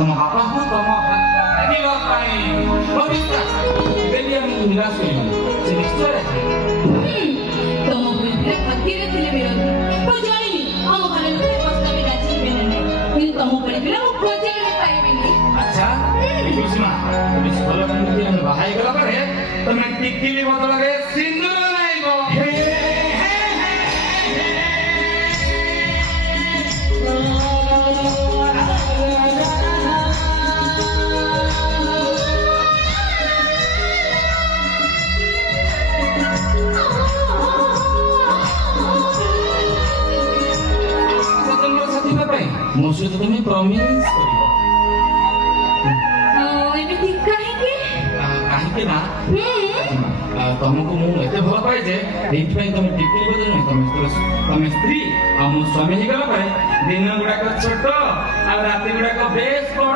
ତମ ବାପାଙ୍କୁ ତମ ଆଣିବା ପାଇଁ ପବିତ୍ର ଯଦି ଆମେ ନିରାଶ ହୋଇଗଲୁ ସେ ନିଶ୍ଚୟ ତମ ବିରୁଦ୍ଧରେ ଖତିରେ ଥିଲେ ବିରୋଧୀ ମୁଁ ଜାଣିନି ଆମ ଘରେ ଲୋକ ପ୍ରସ୍ତାବ ରାଜି ହେବେ ନାହିଁ କିନ୍ତୁ ତମ ଭଳି ପିଲା ମୁଁ ଖୋଜିଲେ ବି ପାଇବିନି। ଆଚ୍ଛା ବିଷ୍ମା ବେଶୀ ଭଲ କେମିତି ଆମେ ବାହା ହେଇଗଲା ପରେ ତମେ ଟିକିଲି ବଦଳରେ ସିନ୍ଦୁର ଲାଇବ। ମୋ ସହିତ ତମେ ପ୍ରମିସ୍ କରିବ। ଏମିତି କାହିଁକି? କାହିଁକି ନା ତମକୁ ମୁଁ ଏତେ ଭଲ ପାଏ ଯେ ଏଇଥିପାଇଁ ତମେ ଟିକିଲି ବଦଳ ନୁହେଁ ତମେ ସ୍ତ୍ରୀ ଆଉ ମୁଁ ସ୍ୱାମୀ ହେଇଗଲା ପରେ ଦିନ ଗୁଡାକ ଛୋଟ ଆଉ ରାତି ଗୁଡାକ ବେଶ ବଡ